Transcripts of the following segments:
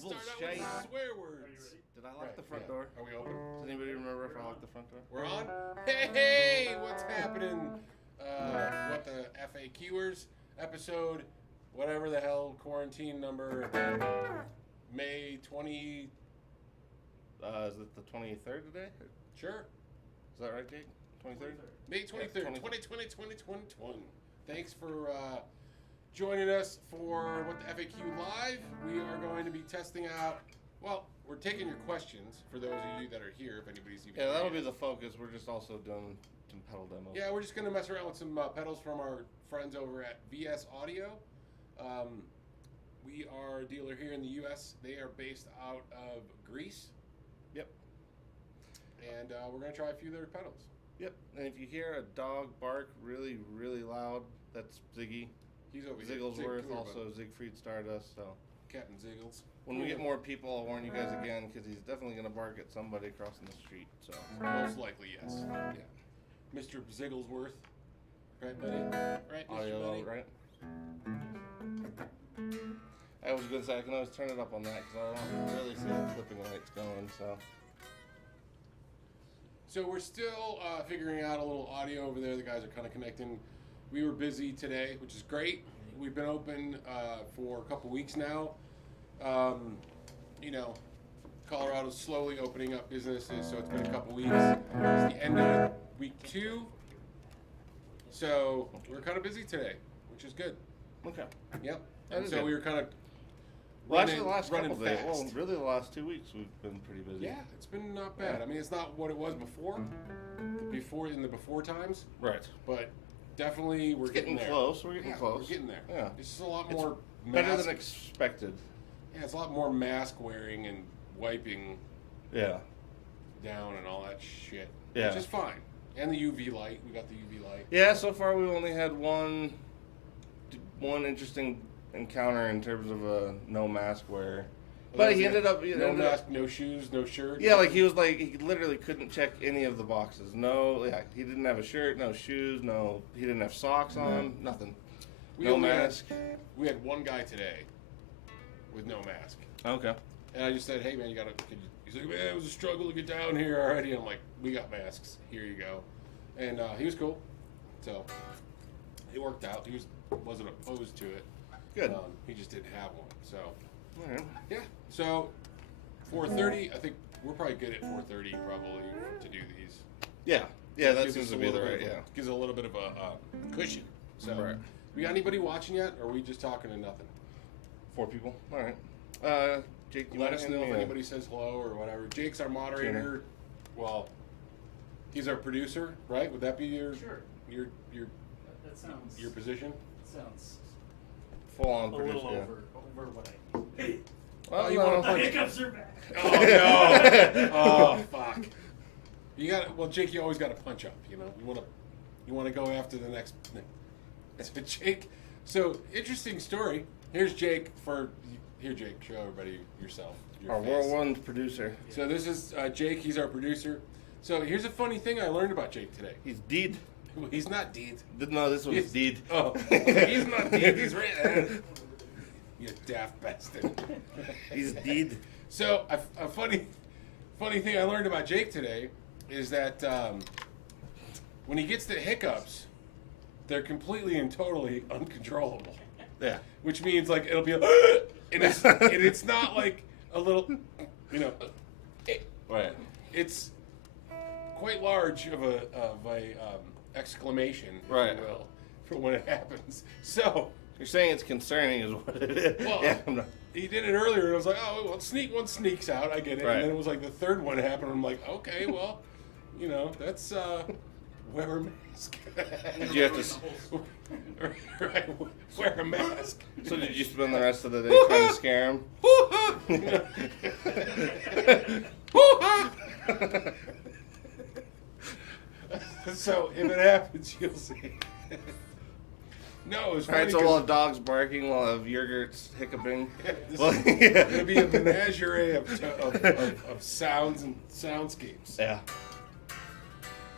Start out with swear words. Did I lock the front door? Are we open? Does anybody remember if I locked the front door? We're on? Hey, what's happening? What the F.A.Qers episode, whatever the hell, quarantine number, May 20... Is it the 23rd today? Sure. Is that right, Jake? 23rd? May 23rd, Yeah, 2020. Thanks for joining us for What the F.A.Q Live. We are going to be testing out, well, we're taking your questions for those of you that are here, if anybody's even Yeah, that'll here. be the focus. We're just also doing some pedal demos. Yeah, we're just going to mess around with some pedals from our friends over at VS Audio. We are a dealer here in the U.S. They are based out of Greece. Yep. And we're going to try a few of their pedals. Yep. And if you hear a dog bark really, really loud, that's Ziggy. He's over here. Zigglesworth, Zig, also Siegfried Stardust. So Captain Ziggles. when we get more people, I'll warn you guys again, because he's definitely going to bark at somebody crossing the street. So Most likely, yes. Yeah. Mr. Zigglesworth. Right, buddy? Right, Mr. audio, Buddy? right? I was going to say, I can always turn it up on that, because I don't really see the flipping lights going, so. So we're still figuring out a little audio over there. The guys are kind of connecting. We were busy today, which is great. We've been open for a couple weeks now. You know, Colorado's slowly opening up businesses, so it's been a couple weeks. It's the end of week 2. So we're kind of busy today, which is good. Okay. Yep. That And is so good. we were kind of Well, actually, the last running couple days, fast. well, really the last 2 weeks, we've been pretty busy. Yeah, it's been not bad. Yeah. I mean, it's not what it was before in the before times, Right. but definitely we're It's getting there. close. We're getting close. We're getting there. Yeah. It's just a lot It's more Better mask. than expected. Yeah, it's a lot more mask wearing and wiping Yeah. down and all that shit. Yeah. Which is fine. And the UV light. We got the UV light. Yeah, so far we've only had one interesting encounter in terms of a no mask wear. But he ended up... No mask, no shoes, no shirt. Yeah, like he was like, he literally couldn't check any of the boxes. No, yeah, he didn't have a shirt, no shoes, no, he didn't have socks on, nothing. We No only mask. We had one guy today with no mask. Okay. And I just said, hey, man, you gotta... He's like, man, it was a struggle to get down here already. I'm like, we got masks. Here you go. And he was cool. So it worked out. He wasn't opposed to it. Good. He just didn't have one. So, All right. yeah. So 4:30, I think we're probably good at 4:30 probably to do these. Yeah. Yeah, that Gives seems us to a be the little right, bit of yeah. Gives a little bit of a cushion. So, Right. we got anybody watching yet? Or are we just talking to nothing? 4 people. All right. Jake, you Let wanna us hand know me if a- anybody says hello or whatever. Jake's our moderator. Well, he's our producer, right? Would that be your Sure. your That sounds. your position? Sounds full-on a producer. little yeah. over what I. Well, you no. wanna The hiccups are back. Oh no! Oh fuck! You got well, Jake. You always got to punch up. You know, you want to go after the next thing. So Jake. So interesting story. Here's Jake here. Jake, show everybody yourself. Your Our face. whirlwind producer. So this is Jake. He's our producer. So here's a funny thing I learned about Jake today. He's deed. He's not deed. No, this one's deed. Oh, he's not deed. He's right. You daft bastard. He's deed. So a funny thing I learned about Jake today is that when he gets the hiccups, they're completely and totally uncontrollable. Yeah. Which means like it'll be, and it's not like a little, you know, Right. it's quite large of a exclamation, if Right. you will, for when it happens. So. You're saying it's concerning is what it is. Well, yeah, I'm not- he did it earlier, and I was like, oh, well, one sneaks out, I get it. Right. And then it was like the third one happened, I'm like, okay, well, you know, that's, wear a mask. Did you have to... Right, wear a mask. So did you spend the rest of the day trying to scare him? So if it happens, you'll see. No, it was funny. Alright, so we'll have dogs barking, we'll have yogurts hiccuping. Well, It'll be a menagerie of sounds and soundscapes. Yeah.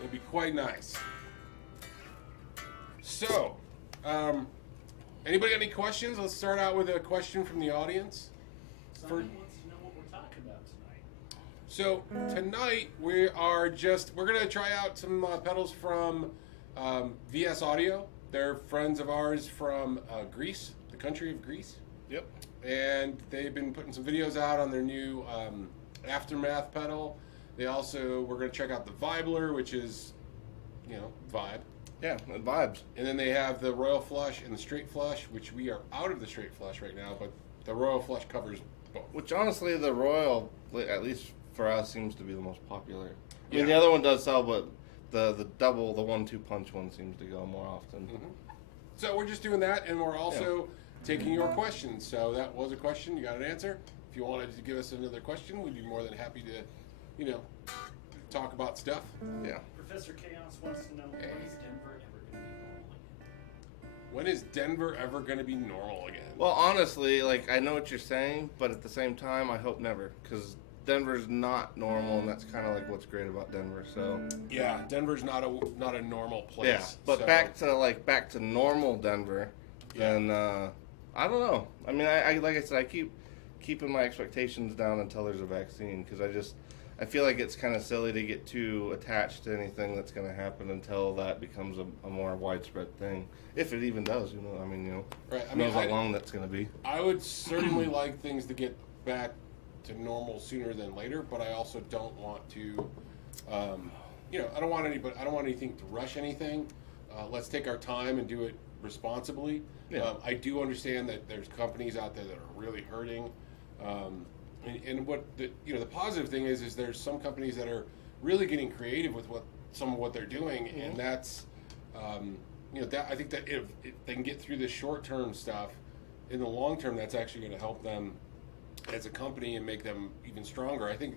It'll be quite nice. So, anybody got any questions? Let's start out with a question from the audience. Simon wants So tonight we're gonna try out some pedals from VS Audio. They're friends of ours from Greece, the country of Greece, Yep. and they've been putting some videos out on their new Aftermath pedal. We're gonna check out the Vibler, which is, vibe. Yeah, it vibes. And then they have the Royal Flush and the Straight Flush, which we are out of the Straight Flush right now, but the Royal Flush covers both. Which honestly, the Royal, at least for us, seems to be the most popular. I mean, Yeah. the other one does sell, but the double, the 1-2 punch one seems to go more often. So we're just doing that, and we're also taking your questions. So that was a question. You got an answer. If you wanted to give us another question, we'd be more than happy to, talk about stuff. Yeah. Professor Chaos wants to know, when is Denver ever going to be normal again? When is Denver ever going to be normal again? Well, honestly, I know what you're saying, but at the same time, I hope never, because Denver's not normal, and that's kind of what's great about Denver. So Yeah, Denver's not a normal place. yeah, but so, back to normal Denver, then I don't know. I mean, I like I said, I keep keeping my expectations down until there's a vaccine, because I feel like it's kind of silly to get too attached to anything that's going to happen until that becomes a more widespread thing. If it even does, Right. who knows how long that's going to be. I would certainly like things to get back to normal sooner than later, but I also don't want to, I don't want anything to rush anything. Let's take our time and do it responsibly. Yeah. I do understand that there's companies out there that are really hurting. And what the positive thing is there's some companies that are really getting creative with some of what they're doing, and that's I think that if they can get through this short-term stuff, in the long term, that's actually going to help them as a company and make them even stronger. I think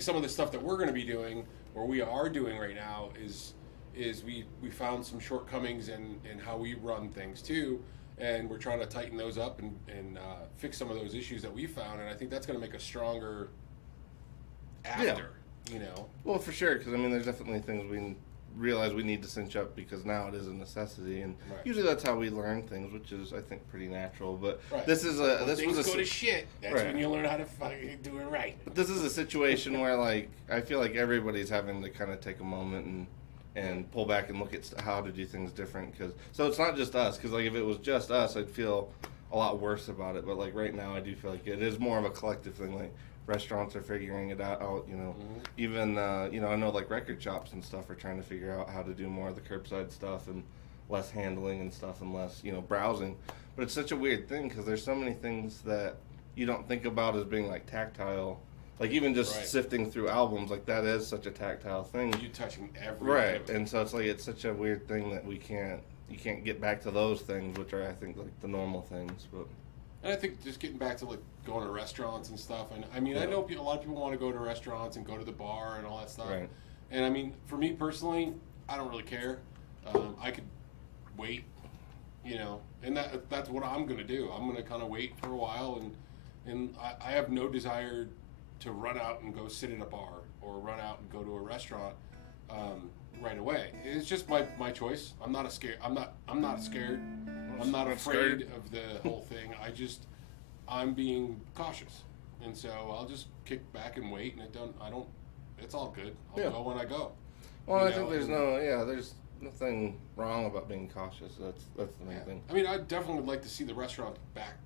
some of the stuff that we're going to be doing, or we are doing right now, is we found some shortcomings in how we run things too, and we're trying to tighten those up and fix some of those issues that we found, and I think that's going to make us stronger after. Well, for sure, because there's definitely things we realize we need to cinch up because now it is a necessity, and Right. usually that's how we learn things, which is I think pretty natural. But Right. this is When this things was a go to shit. That's Right. when you learn how to fucking do it right. But this is a situation where I feel like everybody's having to kind of take a moment and pull back and look at how to do things different. So it's not just us, because if it was just us, I'd feel a lot worse about it. But right now, I do feel like it is more of a collective thing. Restaurants are figuring it out. Even I know record shops and stuff are trying to figure out how to do more of the curbside stuff and less handling and stuff and less browsing. But it's such a weird thing because there's so many things that you don't think about as being tactile. Even just Right. sifting through albums, that is such a tactile thing. You touching every Right, bit of it. and so it's such a weird thing that you can't get back to those things, which are I think the normal things. But And I think just getting back to going to restaurants and stuff. And I Yeah. know a lot of people want to go to restaurants and go to the bar and all that stuff. Right. And for me personally, I don't really care. I could wait, and that's what I'm gonna do. I'm gonna kind of wait for a while, and I have no desire to run out and go sit in a bar or run out and go to a restaurant right away. It's just my choice. I'm not scared. I'm not scared. I'm not afraid of the whole thing. I'm being cautious, and so I'll just kick back and wait. And it's all good. I'll go when I go. Well, I think there's nothing wrong about being cautious. That's the main thing. I definitely would like to see the restaurant back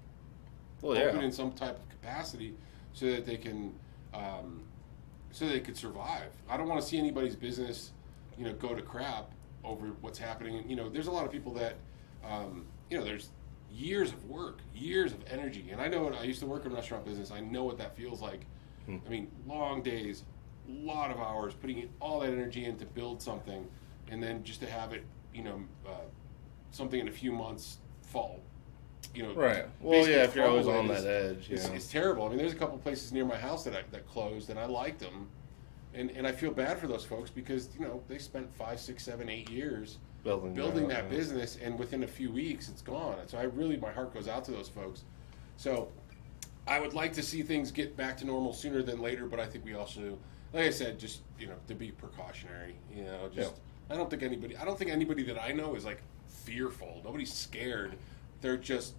Well, open yeah. in some type of capacity, so that they can, so they could survive. I don't want to see anybody's business, go to crap over what's happening. There's a lot of people that, there's years of work, years of energy, and I know I used to work in restaurant business. I know what that feels like. Long days, a lot of hours, putting all that energy in to build something, and then just to have it, something in a few months fall. Right. Well, basically yeah, if you're always crumble on it. that edge, It's terrible. There's a couple places near my house that closed, and I liked them, and I feel bad for those folks because they spent 5, 6, 7, 8 years building that business, and within a few weeks it's gone. And so my heart goes out to those folks. So I would like to see things get back to normal sooner than later, but I think we also, like I said, just to be precautionary. I don't think anybody that I know is fearful. Nobody's scared. They're just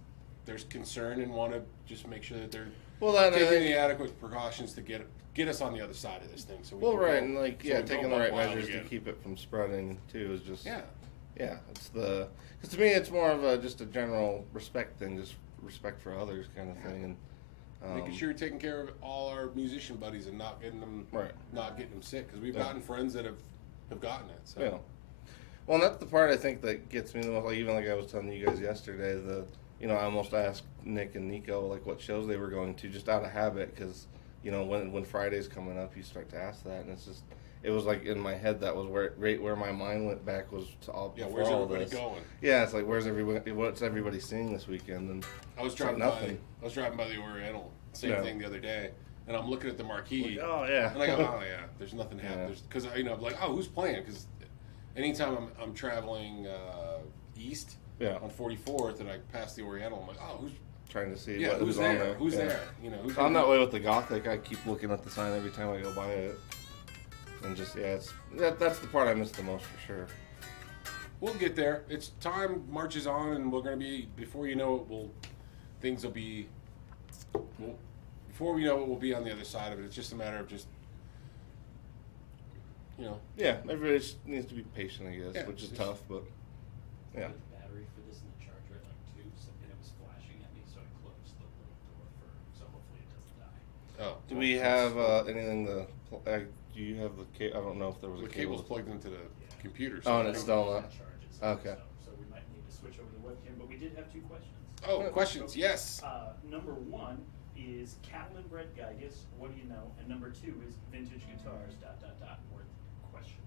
there's concern and want to just make sure that they're taking the adequate precautions to get get us on the other side of this thing. So we Well, can right, go- and like so yeah, we can taking go the right wild measures again. to keep it from spreading too is just Yeah. it's the because to me it's more of a just a general respect thing, just respect for others kind of thing, and Making sure you're taking care of all our musician buddies and not getting them sick, because we've gotten friends that have gotten it. So. Yeah. Well, and that's the part I think that gets me the most. Like even like I was telling you guys yesterday, I almost asked Nick and Nico like what shows they were going to just out of habit, because when Friday's coming up, you start to ask that, and it was like in my head that was where my mind went back was to all where's all everybody this. going? Yeah, it's like what's everybody seeing this weekend? And I was driving by the Oriental, same thing the other day, and I'm looking at the marquee. Like, oh yeah. And I go, oh yeah, there's nothing happening. Because I'm like, oh, who's playing? Because anytime I'm traveling east on 44th and I pass the Oriental, I'm like, oh, who's trying to see who's on there? there. Who's there? Who's So I'm that way with the Gothic. I keep looking at the sign every time I go by it, and just that's the part I miss the most for sure. We'll get there. It's time marches on, and we're gonna be before you know it. Before we know it, we'll be on the other side of it. It's just a matter of just. Yeah, everybody just needs to be patient, I guess, which is just tough, but yeah. The battery for this in the charger at like 2, and it was flashing at me, so I closed the little door so hopefully it doesn't die. Oh. Do we have anything do you have the cable? I don't know if there was The a cable. cable's plugged into the computer. Oh, and it's still not. Charge it, Okay. So we might need to switch over to the webcam, but we did have 2 questions. Oh, questions? Yes. Number 1 is cattle and bred Geigus, what do you know? And number 2 is vintage guitars, ... worth question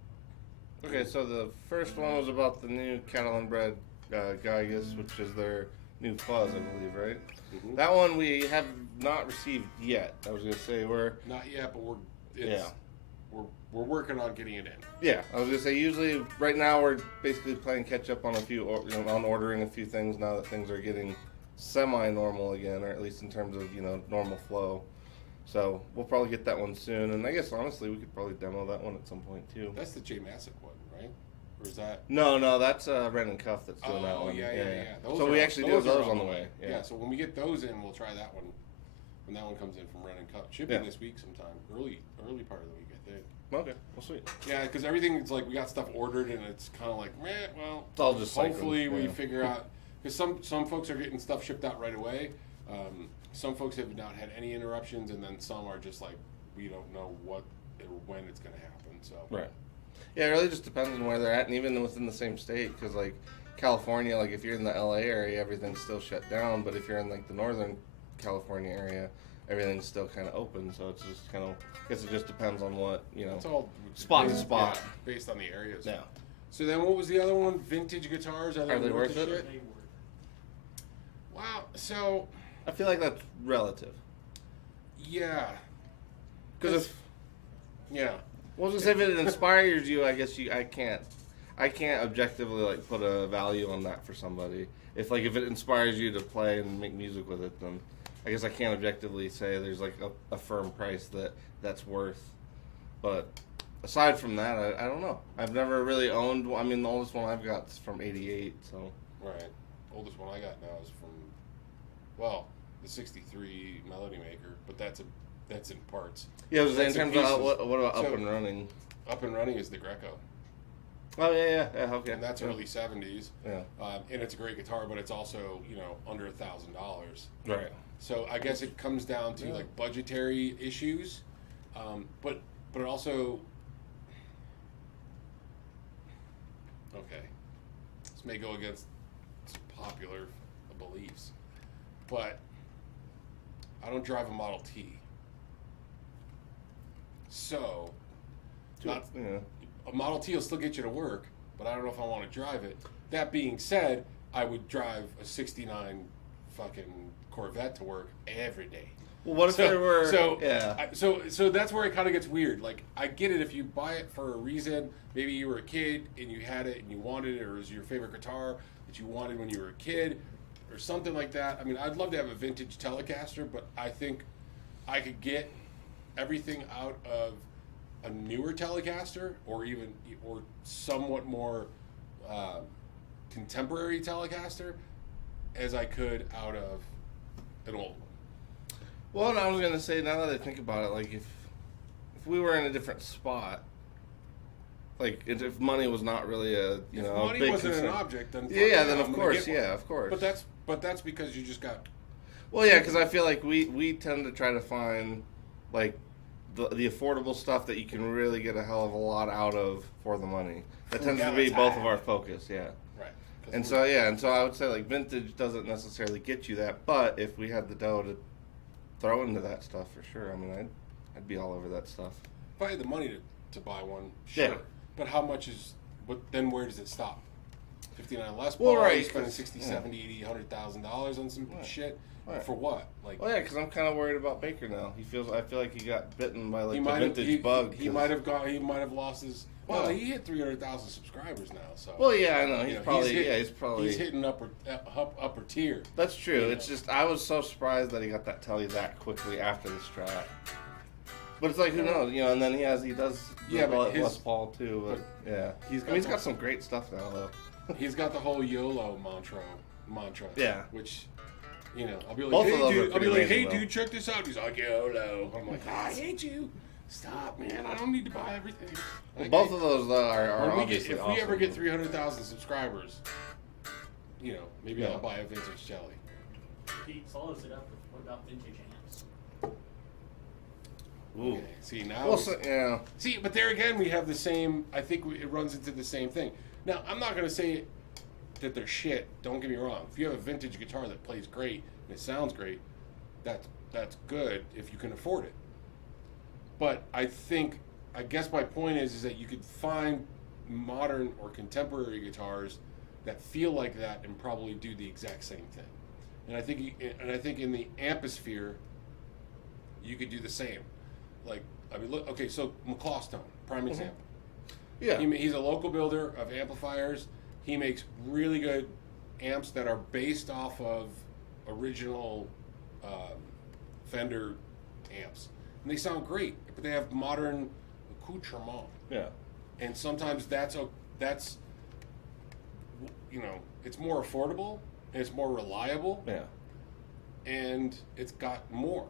mark. Okay, so the first one was about the new Cattle and Bred Geigus, which is their new fuzz, I believe, right? Mhm. That one we have not received yet. I was gonna say Not yet, but we're working on getting it in. Yeah, I was gonna say usually right now we're basically playing catch up on on ordering a few things now that things are getting semi-normal again, or at least in terms of normal flow. So we'll probably get that one soon, and I guess honestly we could probably demo that one at some point too. That's the J Massick one, right? Or is that? No, that's Ren and Cuff that's doing that one. Yeah. So we actually do those on the way. Yeah. So when we get those in, we'll try that one. When that one comes in from Ren and Cuff, should be this week sometime, early part of the week, I think. Okay, well sweet. Yeah, because everything's like we got stuff ordered, and it's kind of like, well, it's all just hopefully cycling, we figure out. Because some folks are getting stuff shipped out right away. Some folks have not had any interruptions, and then some are just like, we don't know what or when it's going to happen. So right. Yeah, it really just depends on where they're at, and even within the same state. Because like California, like if you're in the LA area, everything's still shut down. But if you're in like the Northern California area, everything's still kind of open. So it's just kind of, I guess it just depends on what it's all spot to spot based on the areas. Yeah. So then, what was the other one? Vintage guitars. Are they worth it? Shit? Wow. So I feel like that's relative. Yeah. Because if well, just if it inspires you, I guess I can't objectively like put a value on that for somebody. If it inspires you to play and make music with it, then I guess I can't objectively say there's like a firm price that's worth. But aside from that, I don't know. I've never really owned. I mean, the oldest one I've got is from '88. So right. Oldest one I got now is from the '63 Melody Maker, but that's in parts. Yeah, I was saying in That's terms of what about Up and Running? Up and Running is the Greco. Oh yeah, okay. And that's early '70s. Yeah. And it's a great guitar, but it's also under $1,000. Right. So I guess it comes down to like budgetary issues, but it also this may go against popular beliefs, but I don't drive a Model T. So, a Model T will still get you to work, but I don't know if I want to drive it. That being said, I would drive a '69 fucking Corvette to work every day. Well, what if there were? So that's where it kind of gets weird. Like, I get it if you buy it for a reason. Maybe you were a kid and you had it and you wanted it, or it was your favorite guitar that you wanted when you were a kid, or something like that. I mean, I'd love to have a vintage Telecaster, but I think I could get everything out of a newer Telecaster, or somewhat more contemporary Telecaster, as I could out of an old one. Well, and I was gonna say, now that I think about it, like if we were in a different spot, like if money was not really a If a money big wasn't concern. an object, then Yeah, then I'm of gonna course, get one. yeah, of course. But that's because you just got. Well, yeah, because I feel like we tend to try to find like the affordable stuff that you can really get a hell of a lot out of for the money. That tends to be both of our focus, yeah. Right. And so I would say like vintage doesn't necessarily get you that, but if we had the dough to throw into that stuff for sure, I mean I'd be all over that stuff. If I had the money to buy one, sure. Yeah. But how much is? Then where does it stop? 59 Les Well, Paul. right, You're spending 'cause- 60, yeah. 70, 80, $100,000 on some Right. shit. Right. For what? Like. Well, yeah, because I'm kind of worried about Baker now. I feel like he got bitten by like he the might vintage have, bug. He 'cause- might have got. He might have lost his. Well, Yeah. he hit 300,000 subscribers now. So. Well, yeah, I know. you He's know, probably he's he's hitting upper tier. That's true. you It's know. just I was so surprised that he got that telly that quickly after the strap. But it's like who knows, And then he does Yeah, the but Les Paul too. But yeah, he's he's got got some great stuff now though. He's got the whole YOLO mantra. Yeah. Which, I'll be like, Both of hey those are dude, I'll be pretty like, hey amazing, though. dude, check this out. He's like, YOLO. I'm like, I hate you. Stop, man. I don't need to buy everything. Like, Both of those though are when we obviously if we ever awesome. get 300,000 subscribers, maybe Yeah. I'll buy a vintage jelly. Pete follows it up with what about vintage amps? Ooh. Okay, see now. Well, so, yeah. See, but there again, we have the same. I think it runs into the same thing. Now, I'm not gonna say that they're shit. Don't get me wrong. If you have a vintage guitar that plays great and it sounds great, that's good if you can afford it. But I guess my point is that you could find modern or contemporary guitars that feel like that and probably do the exact same thing. And I think in the amposphere, you could do the same. Like, look, okay, so McClawstone, prime example. Yeah. He's a local builder of amplifiers. He makes really good amps that are based off of original Fender amps, and they sound great. But they have modern accoutrement, Yeah. and sometimes that's it's more affordable and it's more reliable, Yeah. and it's got more.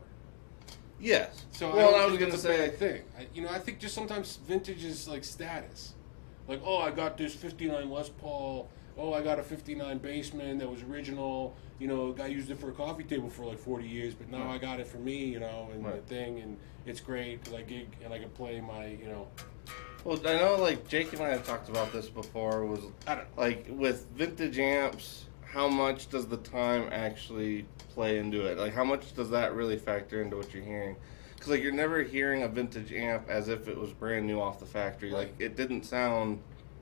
Yes. So well, I I don't was think gonna it's a say. bad thing. I think just sometimes vintage is like status. Like, oh, I got this 59 Les Paul. Oh, I got a 59 Bassman that was original. A guy used it for a coffee table for like 40 years, but now I got it for me, and Right. the thing, and it's great because I gig and I can play my, Well, I know like Jake and I have talked about this before. Was I don't know. like with vintage amps, how much does the time actually play into it? Like, how much does that really factor into what you're hearing? Because like you're never hearing a vintage amp as if it was brand new off the factory. Right. Like it didn't sound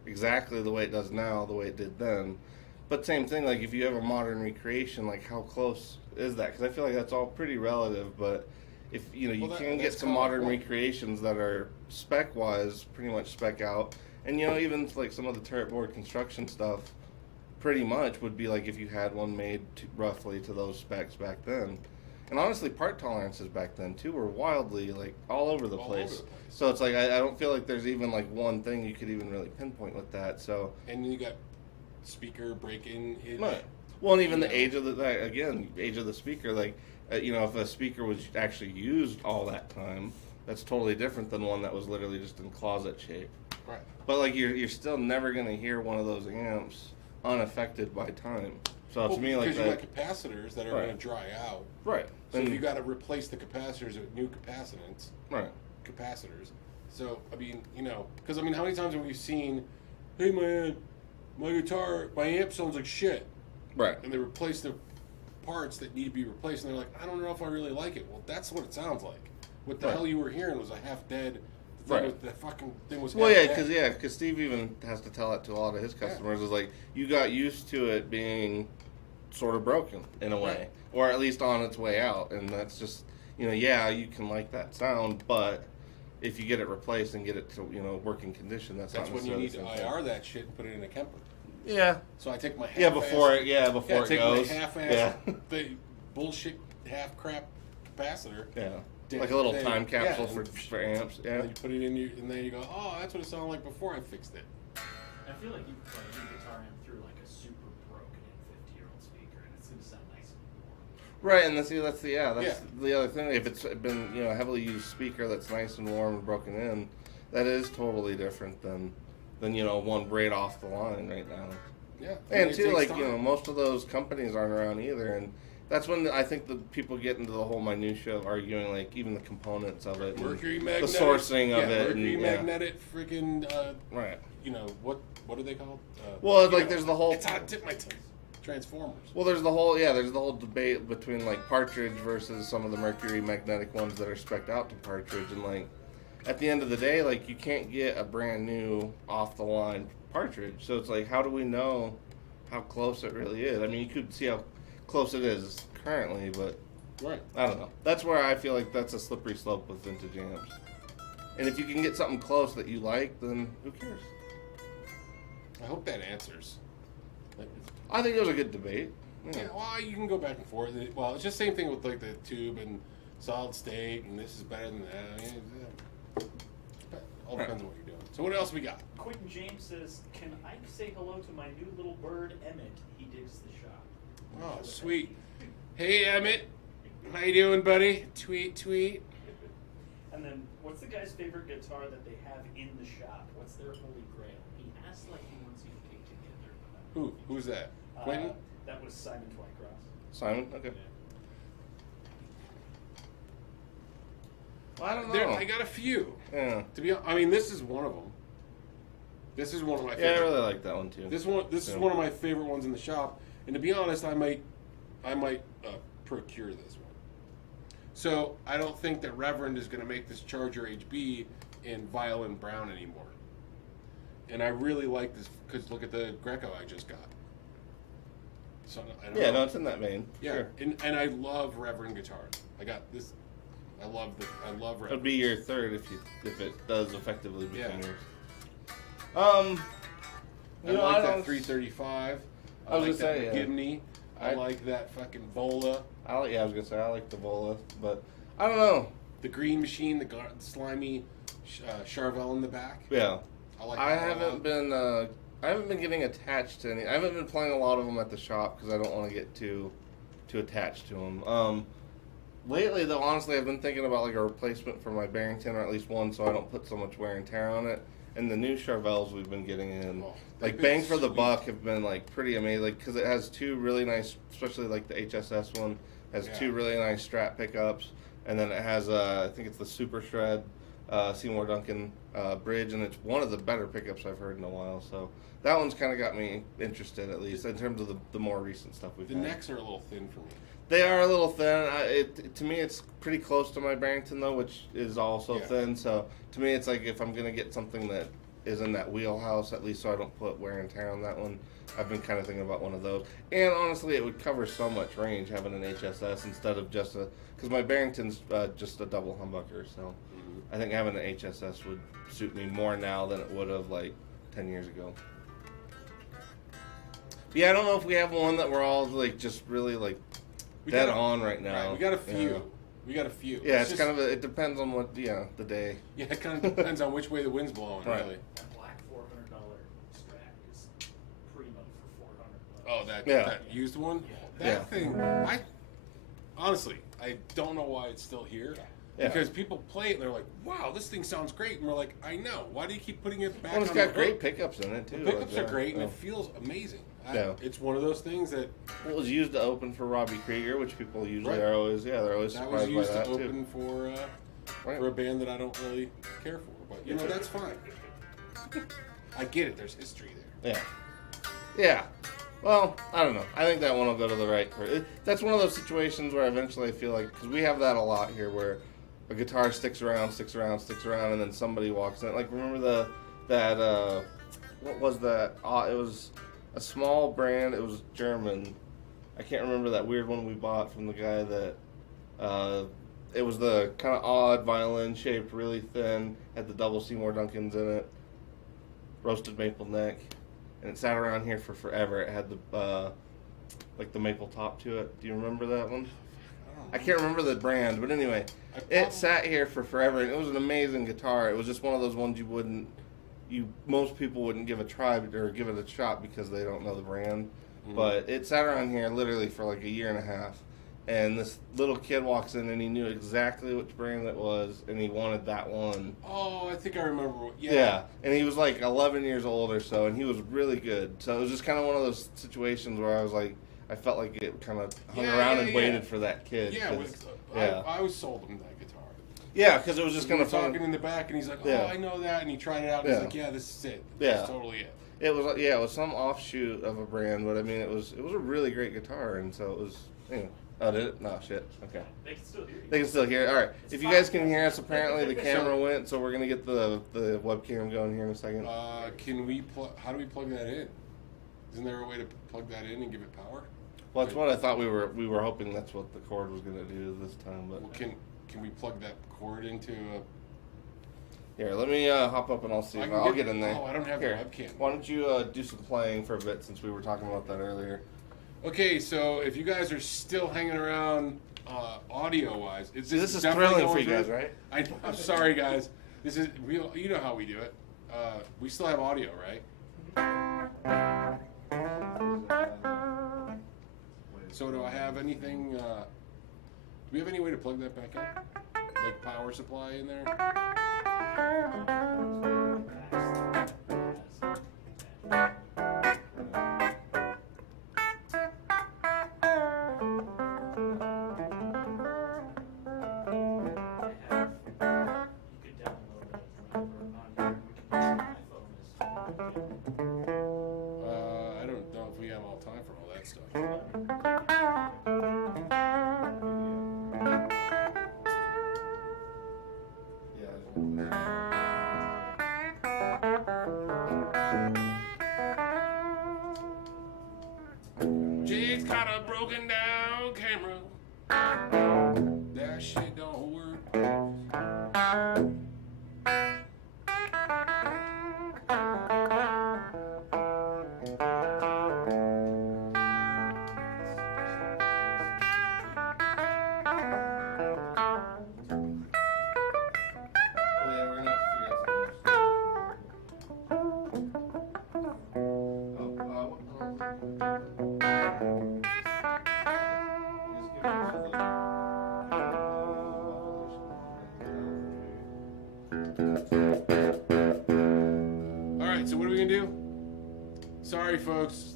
exactly the way it does now, the way it did then. But same thing, like if you have a modern recreation, like how close is that? Because I feel like that's all pretty relative. But if you Well, can that's get some kinda modern my point. recreations that are spec wise, pretty much spec out, and even like some of the turret board construction stuff, pretty much would be like if you had one made roughly to those specs back then. And honestly, part tolerances back then too were wildly like all over the All place. over the place. So it's like I don't feel like there's even like one thing you could even really pinpoint with that. So And you got speaker break-in. right. Well, and even You the know. age of age of the speaker. Like if a speaker was actually used all that time, that's totally different than one that was literally just in closet shape. Right. But like you're still never gonna hear one of those amps unaffected by time. So to me, like because you that, got capacitors that are Right. going to dry out. right? So Then- you got to replace the capacitors with new capacitors. right. Capacitors. So because how many times have we seen, hey man, my guitar, my amp sounds like shit, Right. and they replace the parts that need to be replaced, and they're like, I don't know if I really like it. Well, that's what it sounds like. What the Right. hell you were hearing was a half dead. Right. The fucking thing was. Well, half yeah, dead. because Steve even has to tell it to a lot of his customers. Is like you got used to it being sort of broken in a way, Right. or at least on its way out, and that's just you can like that sound, but if you get it replaced and get it to working condition, that's That's not when you necessarily need the to same thing. IR that shit and put it in a Kemper. Yeah. So I take my half Yeah, before it take goes. my half-ass Yeah. the bullshit half crap capacitor. Yeah. Did Like a little thing. time capsule Yeah, for amps. Yeah. And then you put it in you, and then you go, oh, that's what it sounded like before I fixed it. I feel like you could play any guitar amp through like a super broken in 50-year-old speaker, and it's gonna sound nice and warm. Right, and that's the that's Yeah. the other thing. If it's been a heavily used speaker that's nice and warm and broken in, that is totally different than one braid off the line right now. Yeah, And it too, takes like time. most of those companies aren't around either, and that's when I think the people get into the whole minutia of arguing, like even the components of it, and Mercury magnetic, the sourcing of yeah, it, Mercury and magnetic, freaking, right. what are they called? Well, you like know, there's the whole It's on tip my tongue. Transformers. Well, there's the whole debate between like partridge versus some of the mercury magnetic ones that are spec'd out to partridge, and like at the end of the day, like you can't get a brand new off the line partridge. So it's like, how do we know how close it really is? I mean, you could see how close it is currently, but Right. I don't know. That's where I feel like that's a slippery slope with vintage amps. And if you can get something close that you like, then who cares? I hope that answers. Like, I think it was a good debate. yeah, well, you can go back and forth. Well, it's just the same thing with like the tube and solid state, and this is better than that. I mean, it all depends on what you're doing. So what else we got? Quentin James says, "Can I say hello to my new little bird, Emmett? He digs the shop." Oh, sweet. Hey, Emmett. How you doing, buddy? Tweet. And then, what's the guy's favorite guitar that they have in the shop? What's their holy grail? He asked like he wants you to pick together. Who's that? Quentin? That was Simon Twycross. Simon? Okay. Well, I don't There, know. I got a few. Yeah. To be, I mean, this is one of them. This is one of my Yeah, I favorite. really like that one too. This is Yeah. one of my favorite ones in the shop. And to be honest, I might procure this one. So I don't think that Reverend is going to make this Charger HB in violin brown anymore. And I really like this because look at the Greco I just got. So I don't Yeah, know. no, it's in that vein. Yeah, Sure. and I love Reverend guitars. I got this. I love Reverend. It'd be your third if it does effectively become Yeah. yours. I You know, like I that don't. 335. I was like gonna say, that yeah. McGibney. I like that fucking Vola. I was gonna say I like the Vola, but I don't know. The green machine, the slimy Charvel in the back. Yeah, I like. I that a haven't lot. been. I haven't been getting attached to any. I haven't been playing a lot of them at the shop because I don't want to get too attached to them. Lately, though, honestly, I've been thinking about like a replacement for my Barrington, or at least one, so I don't put so much wear and tear on it. And the new Charvels we've been getting in, Oh, like they've bang been for the sweet. buck, have been like pretty amazing. Like because it has two really nice, especially like the HSS one has Yeah. two really nice Strat pickups, and then it has I think it's the Super Shred Seymour Duncan bridge, and it's one of the better pickups I've heard in a while. So that one's kind of got me interested, at least in terms of the more recent stuff we've The had. necks are a little thin for me. They are a little thin. To me, it's pretty close to my Barrington though, which is also Yeah. thin. So to me, it's like if I'm gonna get something that is in that wheelhouse, at least so I don't put wear and tear on that one. I've been kind of thinking about one of those. And honestly, it would cover so much range having an HSS instead of just because my Barrington's just a double humbucker. So I think having an HSS would suit me more now than it would have like 10 years ago. Yeah, I don't know if we have one that we're all like just really like We dead got a- on right now. Right, we got a few. Yeah. We got a few. Yeah, it's just, kind of it depends on what the day. Yeah, it kind of depends on which way the wind's blowing, Right. really. That black $400 Strat is primo for $400. Oh, that Yeah. that used one. Yeah. That Yeah. thing. I honestly, I don't know why it's still here. Yeah. Because people play it and they're like, "Wow, this thing sounds great," and we're like, "I know. Why do you keep putting it back?" Well, it's on got the great hook? pickups in it too. The pickups like are great, and that, it feels amazing. Yeah. It's one of those things that Well, it was used to open for Robbie Krieger, which people usually Right. are always they're always that was surprised used by to that open too. for a band that I don't really care for. But you know, that's fine. I get it. There's history there. Yeah. Yeah. Well, I don't know. I think that one will go to the right person. That's one of those situations where eventually I feel like, because we have that a lot here, where a guitar sticks around, and then somebody walks in. Like, remember what was that? It was a small brand. It was German. I can't remember that weird one we bought from the guy that, it was the kind of odd violin shaped, really thin, had the double Seymour Duncans in it, roasted maple neck. And it sat around here for forever. It had the like the maple top to it. Do you remember that one? I can't remember the brand, but anyway, it sat here for forever, and it was an amazing guitar. It was just one of those ones most people wouldn't give a try or give it a shot because they don't know the brand. But it sat around here literally for like a year and a half, And this little kid walks in and he knew exactly which brand it was and he wanted that one. Oh, I think I remember. Yeah. And he was like 11 years old or so, and he was really good. So it was just kind of one of those situations where I was like, I felt like it kind of hung around and waited for that kid. Yeah, I was sold him that guitar. Yeah, because it was just kind of talking in the back, and he's like, "Oh, I know that," and he tried it out, and he's like, "Yeah, this is it. This is totally it." It was some offshoot of a brand, but I mean, it was a really great guitar, and so it was. Oh, did it? No, shit. Okay. They can still hear you. They can still hear it. All right. If you guys can hear us, apparently the camera went, so we're gonna get the webcam going here in a second. Can we how do we plug that in? Isn't there a way to plug that in and give it power? Well, that's what I thought we were hoping that's what the cord was gonna do this time, but. Well, can we plug that cord into a... Here, let me hop up and I'll see. I'll get in there. Oh, I don't have the webcam. Why don't you do some playing for a bit since we were talking about that earlier? Okay, so if you guys are still hanging around audio-wise, this is thrilling for you guys, right? I'm sorry, guys. This is you know how we do it. We still have audio, right? So do I have anything? Do we have any way to plug that back in? Like power supply in there? I don't know if we have all time for all that stuff. Jake's got a broken down camera. That shit don't work. Alright, so what are we gonna do? Sorry folks,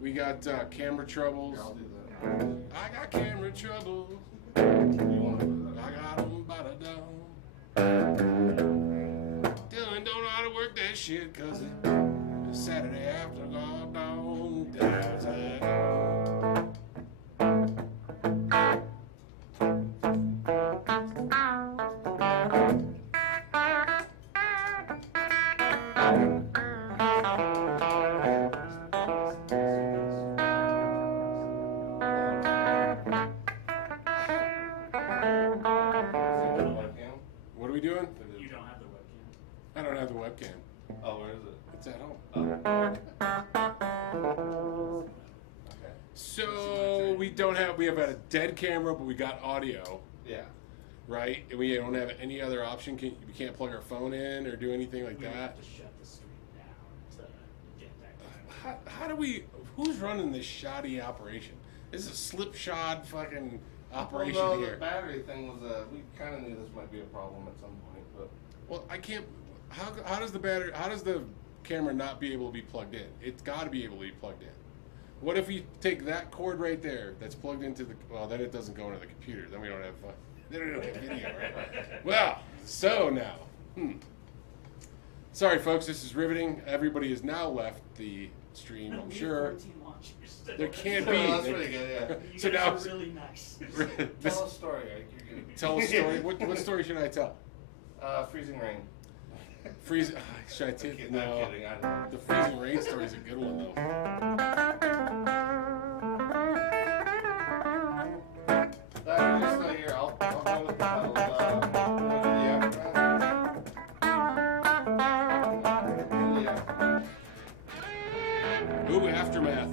we got camera troubles. I'll do that. I got camera troubles. I got them by the dome. Dylan don't know how to work that shit cause it's Saturday after dawn. What are we doing? You don't have the webcam. I don't have the webcam. Oh, where is it? It's at home. Okay. So we have a dead camera, but we got audio, Yeah. right? And we don't have any other option. We can't plug our phone in or do anything like We that. have to shut the stream down to get that camera. How do we? Who's running this shoddy operation? This is a slipshod fucking operation Well, here. the battery thing was we kind of knew this might be a problem at some point, but Well, I can't. How does the camera not be able to be plugged in? It's got to be able to be plugged in. What if you take that cord right there that's plugged into the? Well, then it doesn't go into the computer. Then we don't have. Then we don't have video, right? Well, so now. Sorry, folks. This is riveting. Everybody has now left the stream. No, I'm we have sure 14 launchers still. there can't So be. that's pretty good, yeah. You So guys now. are really nice. this- Tell a story, Ike. You're gonna be Tell a story. What story should I tell? freezing rain. Should I tell? I'm No. kidding. I know. The freezing rain story is a good one though. Just here. I'll go with the pedals. You wanna do the aftermath? Ooh, aftermath.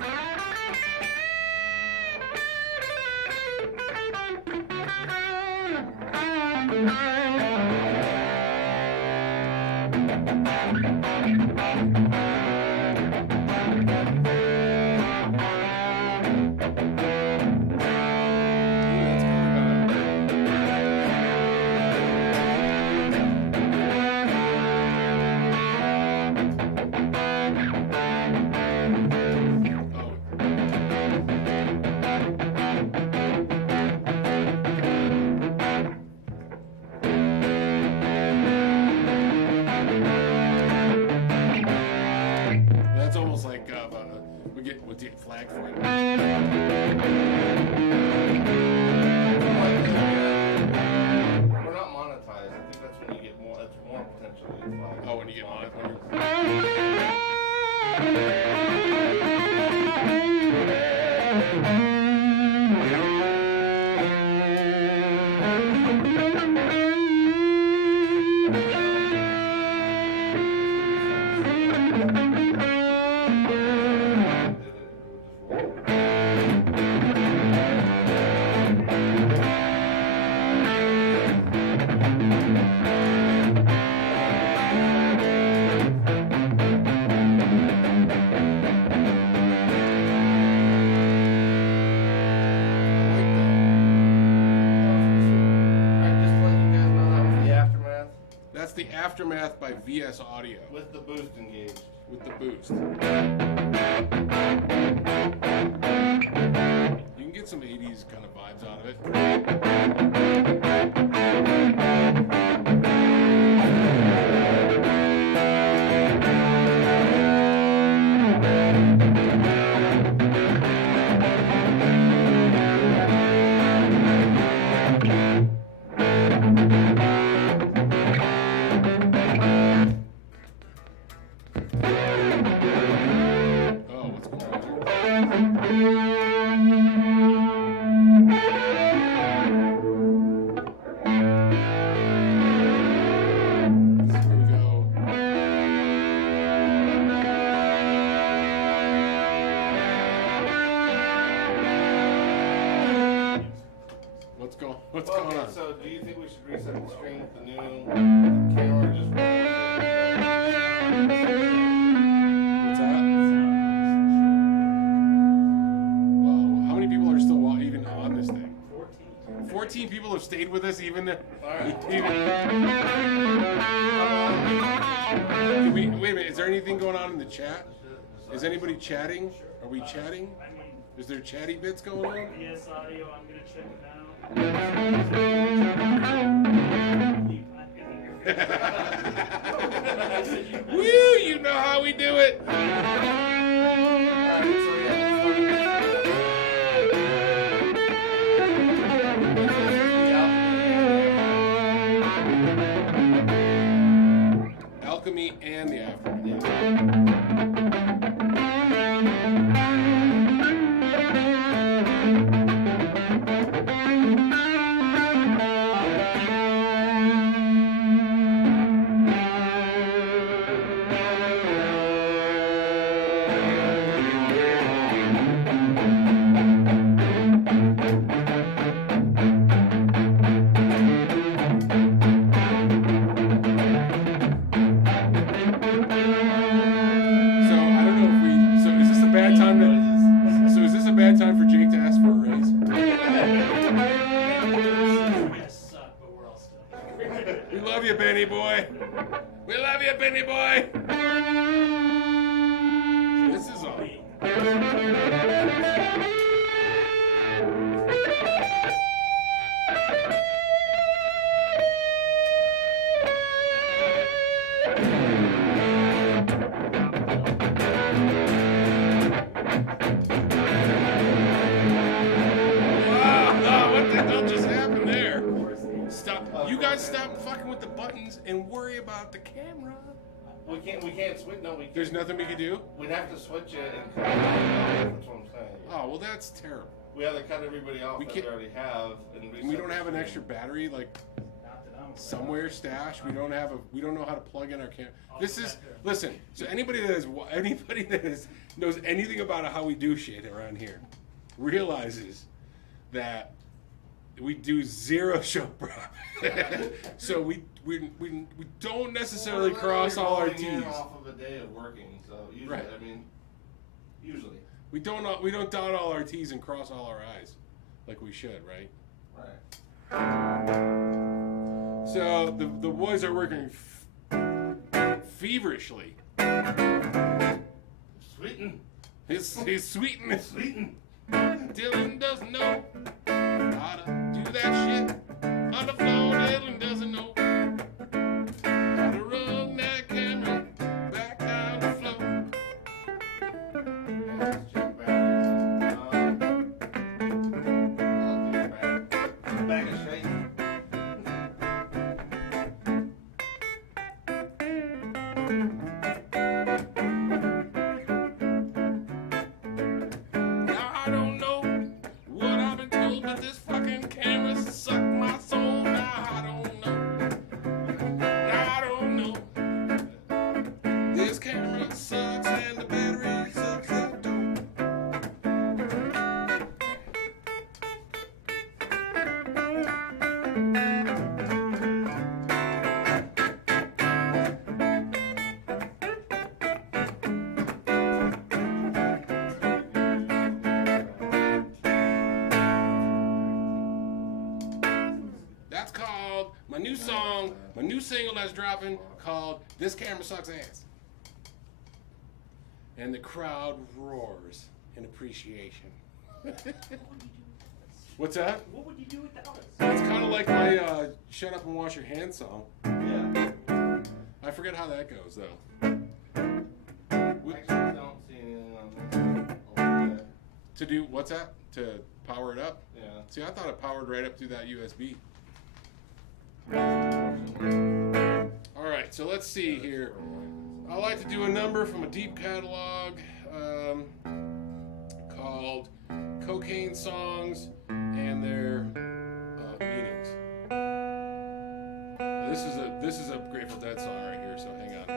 get flagged for it. We're not monetized. I think that's when you get more. That's more potential to get flagged. Oh, when you get monetized. That's the Aftermath by VS Audio With the boost engaged. with the boost. You can get some 80s kind of vibes out of it. Oh, what's going on here? Here we go. What's going on? So, do you think we should reset the screen with the new camera or just What's that? Wow, how many people are still even on this thing? 14 people have stayed with us even. Wait a minute, is there anything going on in the chat? Is anybody chatting? Are we chatting? I mean, Is there chatty bits going on? VS Audio, I'm gonna check it out. Woo, you know how we do it. Alchemy and the Aftermath. So I don't know if we. So is this a bad time to? So is this a bad time for Jake to ask for a raise? We suck, but we're all still. We love you, Benny boy. We love you, Benny boy. This is on. Wow, what the hell just happened there? Stop. You guys stop fucking with the buttons and worry about the camera. We can't switch. No, we can't. There's nothing we can do? We'd have to switch it and cut it off. That's what I'm saying. Oh, well, that's terrible. We have to cut everybody off We that can't- we already have. And we don't have an extra battery, like, Not that I'm somewhere stashed. We don't know how to plug in our camera. This is, listen, so anybody that knows anything about how we do shit around here realizes that we do zero show prep. So we don't necessarily cross all our T's. Off of a day of working, so usually, Right. I mean, usually. We don't dot all our T's and cross all our I's like we should, right? Right. So the boys are working feverishly. Sweeten. He's sweetening. Sweeten. Dylan doesn't know how to do that shit on the floor. Dylan doesn't know how to run that camera back down the floor. Yeah, just check back. my new song, my new single that's dropping called "This Camera Sucks Ass," and the crowd roars in appreciation. What's that? What would you do without us? It's kind of like my "Shut Up and Wash Your Hands" song. Yeah. I forget how that goes though. We actually don't see anything on this. To do what's that? To power it up? Yeah. See, I thought it powered right up through that USB. All right, so let's see here. I like to do a number from a deep catalog called "Cocaine Songs and Their Meanings." This is a Grateful Dead song right here. So hang on,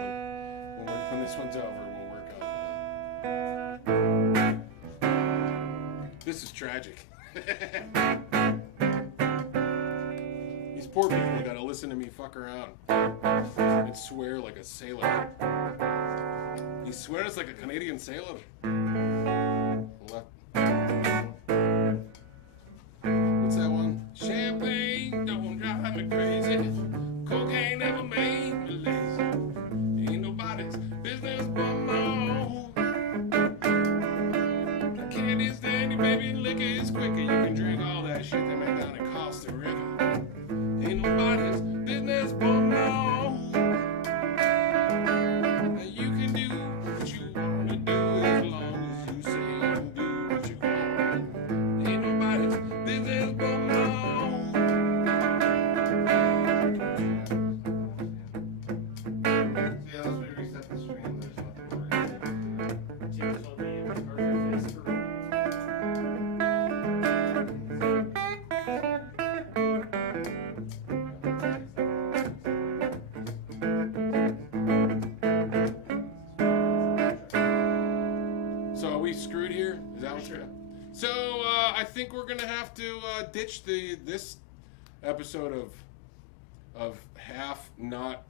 when this one's over, we'll work on that. This is tragic. These poor people gotta listen to me fuck around and swear like a sailor. He swears like a Canadian sailor. What's that one? Champagne don't drive me crazy. Cocaine never made me lazy. Ain't nobody's business but my own. Candy's dandy, baby, liquor is quicker. You can drink all that shit they make down in Costa Rica. Ain't nobody's business but my own. Now you can do what you wanna do as long as you say and do what you want. Ain't nobody's business but my own. See, unless we reset the screen, there's nothing we're gonna do. Jim told me it was perfect face for So are we screwed here? Is that what's going So I think we're gonna have to ditch this episode of half not.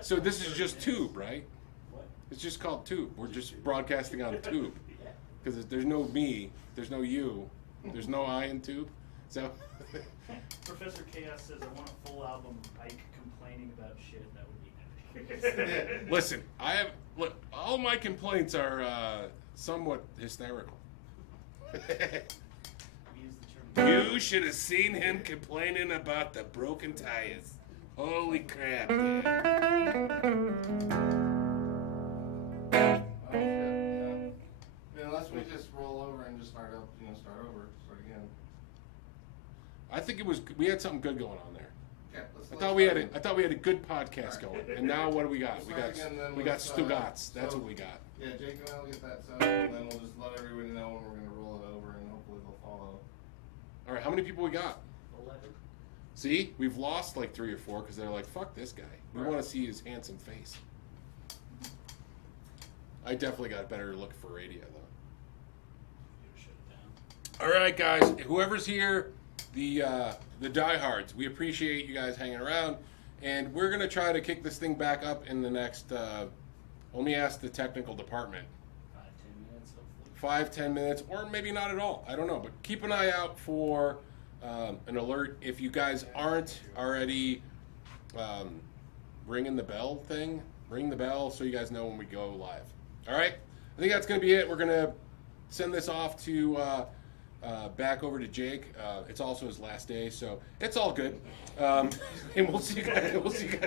So this is just Tube, right? What? It's just called Tube. We're just broadcasting on Tube because there's no me, there's no you, there's no I in Tube. So Professor Chaos says, I want a full album of Ike complaining about shit. That would be epic. listen, all my complaints are somewhat hysterical. We use the term. You should have seen him complaining about the broken tires. Holy crap, dude. Oh, shit, yeah. Unless we just roll over and just start over, start again. I think we had something good going on there. Yeah, I thought we had a good podcast going. And now what do we got? We got Stugatz. That's what we got. Yeah, Jake and I'll get that set up, and then we'll just let everybody know when we're gonna roll it over, and hopefully they'll follow. All right, how many people we got? 11. See, we've lost like 3 or 4 because they're like, "Fuck this guy. We Right. want to see his handsome face." I definitely got better look for radio though. You shut it down. All right, guys. Whoever's here, the diehards, we appreciate you guys hanging around, and we're gonna try to kick this thing back up in the next. Let me ask the technical department. 5-10 minutes, hopefully. 5-10 minutes, or maybe not at all. I don't know, but keep an eye out for an alert if you guys aren't already ringing the bell thing. Ring the bell so you guys know when we go live. All right, I think that's gonna be it. We're gonna send this off to back over to Jake. It's also his last day, so it's all good. And we'll see you guys